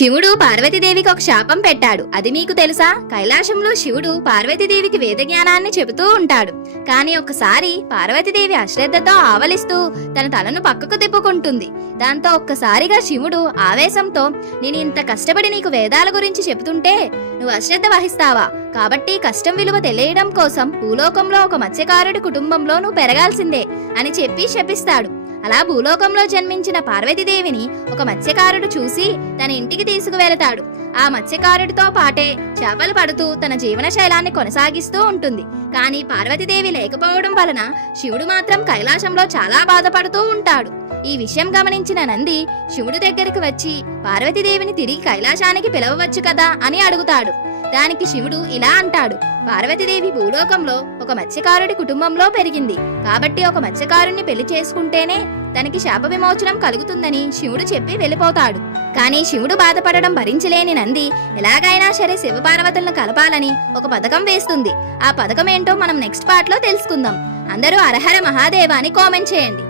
శివుడు పార్వతీదేవికి ఒక శాపం పెట్టాడు. అది మీకు తెలుసా? కైలాసంలో శివుడు పార్వతీదేవికి వేద జ్ఞానాన్ని చెబుతూ ఉంటాడు. కానీ ఒకసారి పార్వతీదేవి అశ్రద్ధతో ఆవలిస్తూ తన తలను పక్కకు తిప్పుకుంటుంది. దాంతో ఒక్కసారిగా శివుడు ఆవేశంతో నేను ఇంత కష్టపడి నీకు వేదాల గురించి చెబుతుంటే నువ్వు అశ్రద్ధ వహిస్తావా? కాబట్టి కష్టం విలువ తెలియడం కోసం భూలోకంలో ఒక మత్స్యకారుడి కుటుంబంలో నువ్వు పెరగాల్సిందే అని చెప్పి శపిస్తాడు. అలా భూలోకంలో జన్మించిన పార్వతీదేవిని ఒక మత్స్యకారుడు చూసి తన ఇంటికి తీసుకువెళతాడు. ఆ మత్స్యకారుడితో పాటే చేపలు పడుతూ తన జీవన శైలాన్ని కొనసాగిస్తూ ఉంటుంది. కానీ పార్వతీదేవి లేకపోవడం వలన శివుడు మాత్రం కైలాసంలో చాలా బాధపడుతూ ఉంటాడు. ఈ విషయం గమనించిన నంది శివుడు దగ్గరికి వచ్చి పార్వతీదేవిని తిరిగి కైలాసానికి పిలవవచ్చు కదా? అని అడుగుతాడు. దానికి శివుడు ఇలా అంటాడు. పార్వతీదేవి భూలోకంలో ఒక మత్స్యకారుడి కుటుంబంలో పెరిగింది. కాబట్టి ఒక మత్స్యకారుణ్ణి పెళ్ళి చేసుకుంటేనే తనకి శాప విమోచనం కలుగుతుందని శివుడు చెప్పి వెళ్ళిపోతాడు. కానీ శివుడు బాధపడడం భరించలేని నంది ఎలాగైనా సరే శివపార్వతులను కలపాలని ఒక పథకం వేస్తుంది. ఆ పథకం ఏంటో మనం నెక్స్ట్ పార్ట్లో తెలుసుకుందాం. అందరూ అరహర మహాదేవాని కామెంట్ చేయండి.